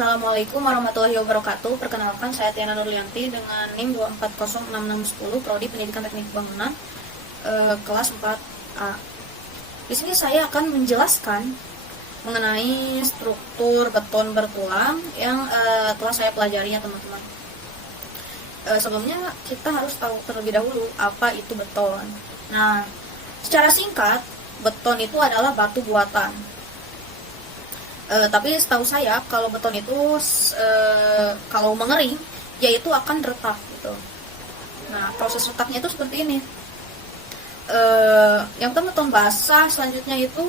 Assalamualaikum warahmatullahi wabarakatuh. Perkenalkan, saya Tiana Nurlianti dengan NIM 2406610 Prodi Pendidikan Teknik Bangunan, kelas 4A. Di sini saya akan menjelaskan mengenai struktur beton bertulang yang telah saya pelajari ya teman-teman. Sebelumnya kita harus tahu terlebih dahulu apa itu beton. Nah, secara singkat, beton itu adalah batu buatan. Tapi setahu saya kalau beton itu kalau mengering yaitu akan retak gitu. Nah, proses retaknya itu seperti ini. Yang pertama beton basah, selanjutnya itu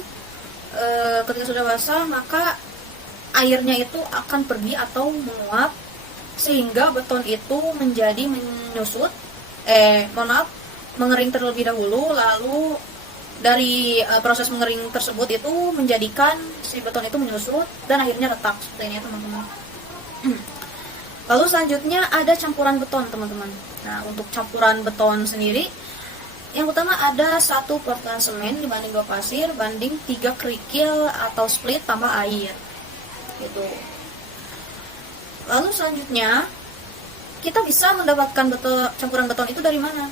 ketika sudah basah maka airnya itu akan pergi atau menguap sehingga beton itu menjadi menyusut, mengering terlebih dahulu, lalu dari proses mengering tersebut itu menjadikan si beton itu menyusut dan akhirnya retak seperti ini ya teman-teman. Lalu selanjutnya ada campuran beton teman-teman. Nah, untuk campuran beton sendiri, yang pertama ada 1 portland semen dibanding 2 pasir banding 3 kerikil atau split tambah air gitu. Lalu selanjutnya kita bisa mendapatkan campuran beton itu dari mana?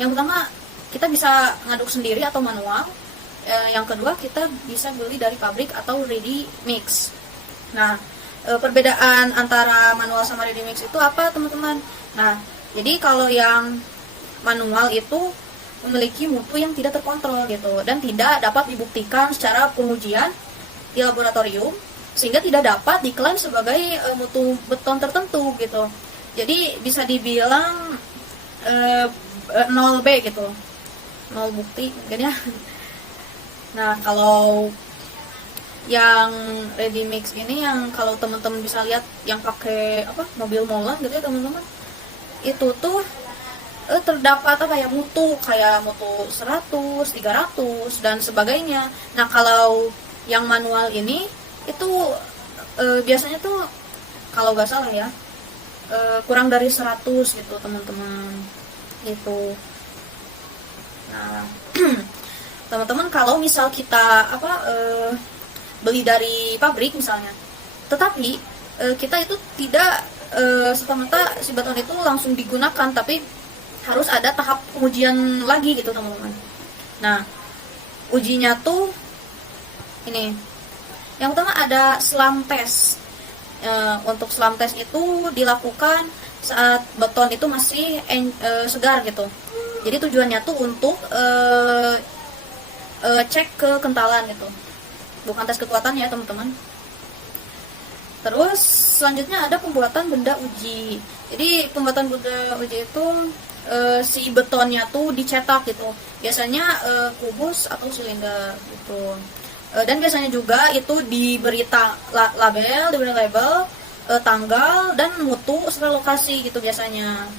Yang pertama kita bisa ngaduk sendiri atau manual. Yang kedua kita bisa beli dari pabrik atau ready mix. Nah, perbedaan antara manual sama ready mix itu apa teman-teman? Nah, jadi kalau yang manual itu memiliki mutu yang tidak terkontrol gitu dan tidak dapat dibuktikan secara pengujian di laboratorium sehingga tidak dapat diklaim sebagai mutu beton tertentu gitu. Jadi bisa dibilang 0B gitu. 0 bukti mungkin ya. Nah, kalau yang ready mix ini yang kalau teman-teman bisa lihat yang pakai mobil molen gitu ya teman-teman, itu tuh terdapat mutu kayak mutu 100, 300 dan sebagainya. Nah, kalau yang manual ini itu biasanya tuh kalau nggak salah ya kurang dari 100 gitu teman-teman gitu. Nah, teman-teman kalau misal kita beli dari pabrik misalnya, tetapi kita itu tidak serta-merta si beton itu langsung digunakan, tapi harus ada tahap pengujian lagi gitu teman-teman. Nah, ujinya tuh ini. Yang pertama ada SLAM test. Untuk SLAM test itu dilakukan saat beton itu masih segar gitu. Jadi tujuannya tuh untuk cek kekentalan gitu, bukan tes kekuatan ya teman-teman. Terus selanjutnya ada pembuatan benda uji. Jadi pembuatan benda uji itu si betonnya tuh dicetak gitu. Biasanya kubus atau silinder gitu. Dan biasanya juga itu diberi label, tanggal dan mutu serta lokasi gitu biasanya.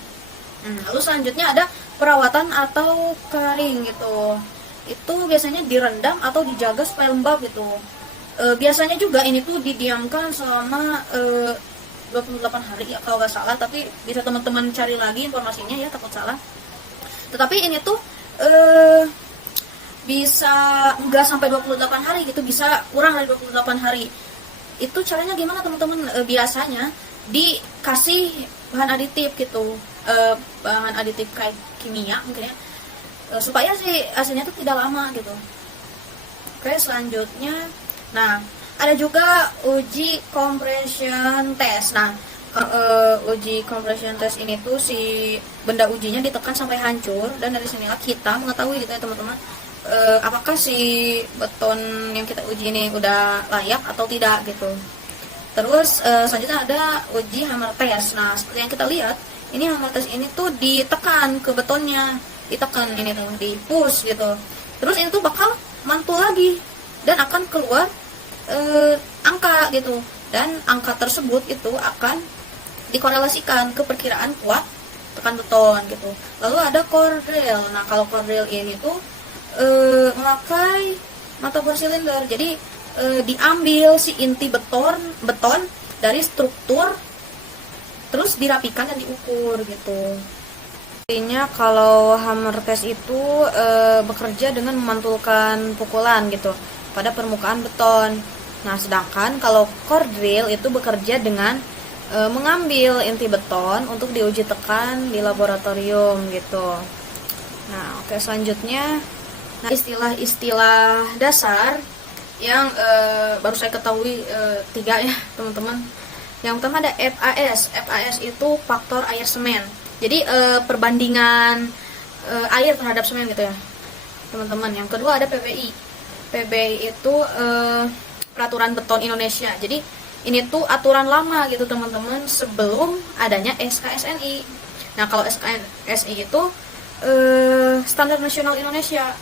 Lalu selanjutnya ada perawatan atau kering gitu. Itu biasanya direndam atau dijaga supaya lembab gitu. Biasanya juga ini tuh didiamkan selama 28 hari ya kalau nggak salah, tapi bisa teman-teman cari lagi informasinya ya, takut salah. Tetapi ini tuh bisa nggak sampai 28 hari gitu, bisa kurang dari 28 hari. Itu caranya gimana teman-teman? Biasanya dikasih bahan aditif gitu, bahan aditif kayak kimia mungkin ya, supaya si hasilnya tuh tidak lama gitu. Oke, selanjutnya nah ada juga uji compression test. Nah, uji compression test ini tuh si benda ujinya ditekan sampai hancur, dan dari sinilah kita mengetahui gitu ya teman-teman, apakah si beton yang kita uji ini udah layak atau tidak gitu. Terus selanjutnya ada uji hammer test. Nah, seperti yang kita lihat, ini hammer test ini tuh ditekan ke betonnya, ditekan ini tuh, di push gitu. Terus ini tuh bakal mantul lagi dan akan keluar angka gitu. Dan angka tersebut itu akan dikorelasikan ke perkiraan kuat tekan beton gitu. Lalu ada core drill. Nah, kalau core drill ini tuh memakai mata bor silinder. Jadi diambil si inti beton dari struktur, terus dirapikan dan diukur gitu. Intinya kalau hammer test itu bekerja dengan memantulkan pukulan gitu pada permukaan beton. Nah, sedangkan kalau core drill itu bekerja dengan mengambil inti beton untuk diuji tekan di laboratorium gitu. Nah, oke, selanjutnya istilah-istilah dasar yang baru saya ketahui 3 ya teman-teman. Yang pertama ada FAS. FAS itu faktor air semen. Jadi perbandingan air terhadap semen gitu ya teman-teman. Yang kedua ada PBI. PBI itu peraturan beton Indonesia. Jadi ini tuh aturan lama gitu teman-teman, sebelum adanya SKSNI. Nah, kalau SKSNI itu standar nasional Indonesia,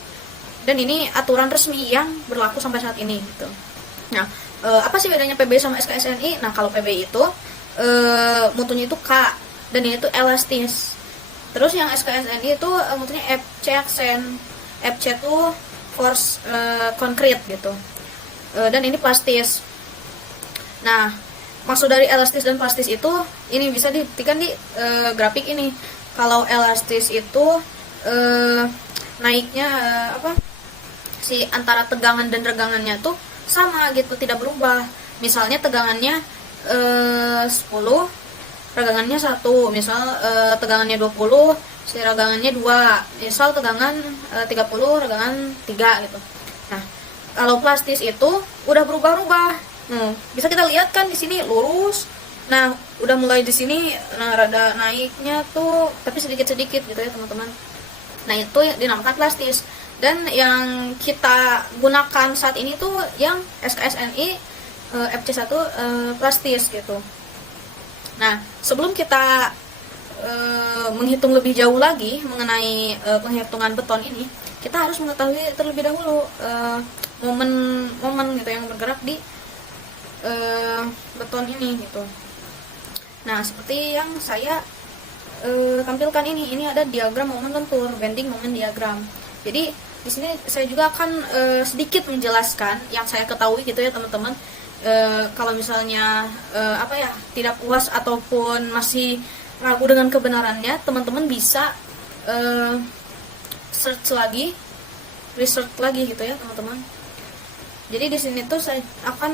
dan ini aturan resmi yang berlaku sampai saat ini gitu. Nah, apa sih bedanya PBI sama SKSNI? Nah, kalau PBI itu mutunya itu K, dan ini tuh elastis. Terus yang SKSNI itu mutunya FC aksen. FC itu force concrete gitu, dan ini plastis. Nah, maksud dari elastis dan plastis itu ini bisa dibuktikan di grafik ini. Kalau elastis itu naiknya si antara tegangan dan regangannya tuh sama gitu, tidak berubah. Misalnya tegangannya 10, regangannya 1. Misal tegangannya 20, si regangannya 2. Misal tegangan 30, regangan 3 gitu. Nah, kalau plastis itu udah berubah-ubah. Bisa kita lihat kan di sini lurus. Nah, udah mulai di sini rada naiknya tuh, tapi sedikit-sedikit gitu ya, teman-teman. Nah, itu dinamakan plastis. Dan yang kita gunakan saat ini tuh yang SKSNI FC1 plastis gitu. Nah, sebelum kita menghitung lebih jauh lagi mengenai penghitungan beton ini, kita harus mengetahui terlebih dahulu momen-momen gitu yang bergerak di beton ini gitu. Nah, seperti yang saya tampilkan ini ada diagram momen lentur, bending moment diagram. Jadi di sini saya juga akan sedikit menjelaskan yang saya ketahui gitu ya teman-teman. Kalau misalnya tidak puas ataupun masih ragu dengan kebenarannya, teman-teman bisa research lagi gitu ya teman-teman. Jadi di sini tuh saya akan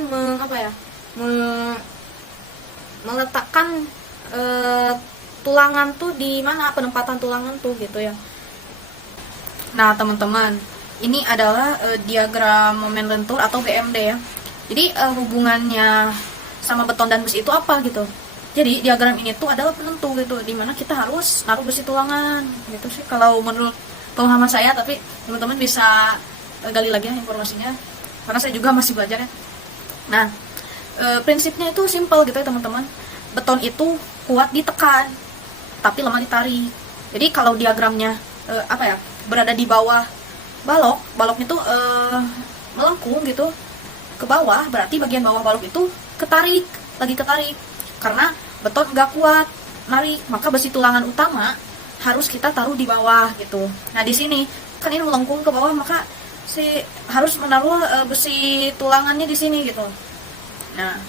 meletakkan tulangan tuh di mana, penempatan tulangan tuh gitu ya. Nah, teman-teman, ini adalah diagram momen lentur atau BMD ya. Jadi hubungannya sama beton dan besi itu apa gitu. Jadi diagram ini tuh adalah penentu gitu, dimana kita harus naruh besi tulangan gitu sih kalau menurut pemahaman saya, tapi teman-teman bisa gali lagi ya informasinya, karena saya juga masih belajar ya. Nah, prinsipnya itu simple gitu ya teman-teman. Beton itu kuat ditekan, tapi lemah ditarik. Jadi kalau diagramnya berada di bawah balok itu melengkung gitu ke bawah, berarti bagian bawah balok itu ketarik, karena beton nggak kuat narik, maka besi tulangan utama harus kita taruh di bawah gitu. Nah, di sini kan ini melengkung ke bawah, maka harus menaruh besi tulangannya di sini gitu. Nah,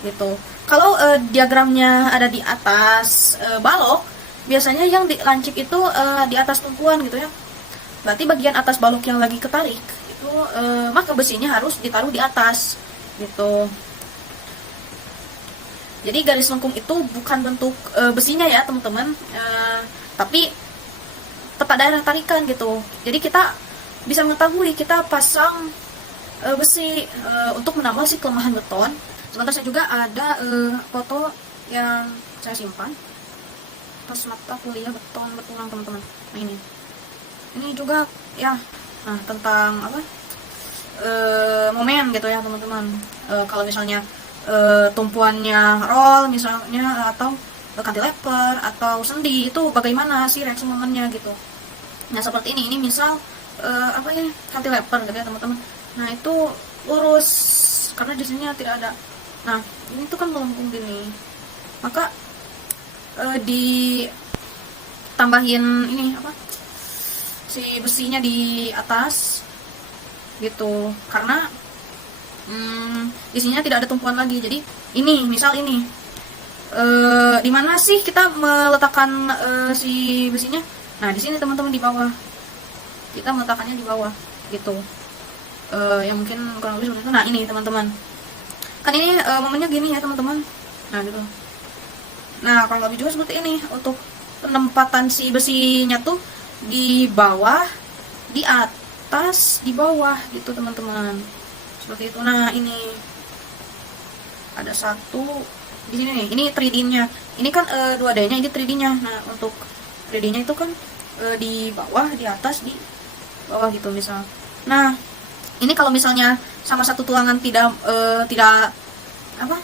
gitu. Kalau diagramnya ada di atas balok, biasanya yang dilancip itu di atas tumpuan gitu ya. Berarti bagian atas balok yang lagi ketarik itu maka besinya harus ditaruh di atas gitu. Jadi garis lengkung itu bukan bentuk besinya ya teman-teman, tapi tepat daerah tarikan gitu. Jadi kita bisa mengetahui kita pasang besi untuk menambah si kelemahan beton. Sebentar, saya juga ada foto yang saya simpan pas mata kuliah beton bertulang teman-teman. Nah, ini juga ya, tentang momen gitu ya teman-teman. Kalau misalnya tumpuannya roll misalnya, atau cantilever atau sendi, itu bagaimana sih reaksi momennya gitu. Nah, seperti ini misal cantilever gitu ya teman-teman. Nah, itu lurus karena di sini tidak ada. Nah, ini tuh kan melengkung gini, maka ditambahin si besinya di atas gitu, karena di sininya tidak ada tumpuan lagi. Jadi ini misal ini di mana sih kita meletakkan si besinya? Nah, di sini teman-teman, di bawah. Kita meletakkannya di bawah gitu. Yang mungkin kurang lebih seperti itu. Nah, ini teman-teman. Kan ini momennya gini ya teman-teman. Nah gitu. Nah kurang lebih juga seperti ini untuk penempatan si besinya tuh di bawah, di atas, di bawah gitu teman-teman. Seperti itu. Nah ini ada satu di sini nih. Ini 3D-nya. Ini kan 2D-nya, ini 3D-nya. Nah untuk 3D-nya itu kan di bawah, di atas, di bawah gitu misal. Nah ini kalau misalnya sama satu tulangan tidak apa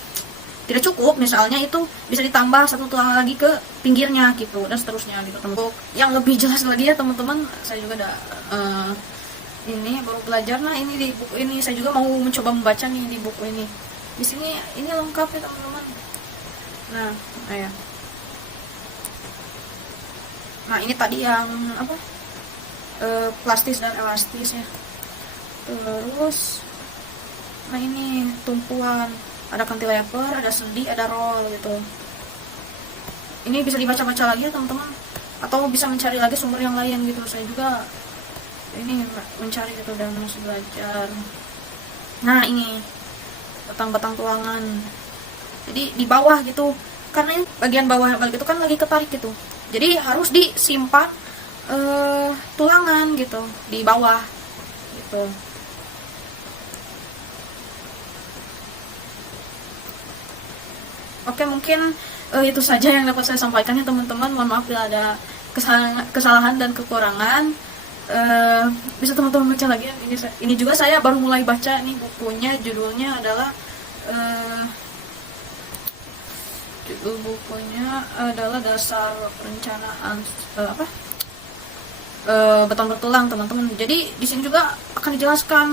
tidak cukup, misalnya itu bisa ditambah satu tulang lagi ke pinggirnya gitu, dan seterusnya gitu teman-teman. Yang lebih jelas lagi ya teman-teman, saya juga ada ini baru belajar. Nah ini di buku ini saya juga mau mencoba membaca nih di buku ini. Di sini ini lengkap ya teman-teman. Nah ya. Nah ini tadi yang apa plastis dan elastis ya. Terus nah ini tumpuan, ada cantilever, ada sendi, ada roll gitu. Ini bisa dibaca-baca lagi ya teman-teman, atau bisa mencari lagi sumber yang lain gitu. Saya juga ini mencari gitu dan masih belajar. Nah ini batang-batang tulangan, jadi di bawah gitu, karena bagian bawah itu kan lagi ketarik gitu, jadi harus disimpan tulangan gitu di bawah gitu. Oke, mungkin itu saja yang dapat saya sampaikan ya teman-teman. Mohon maaf bila ada kesalahan dan kekurangan. Bisa teman-teman baca lagi ya. Ini juga saya baru mulai baca nih bukunya. Judulnya adalah judul bukunya adalah Dasar Perencanaan Beton Bertulang teman-teman. Jadi di sini juga akan dijelaskan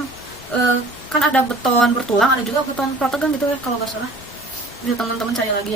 kan ada beton bertulang, ada juga beton protegan gitu ya kalau nggak salah. Bisa teman-teman cari lagi ya.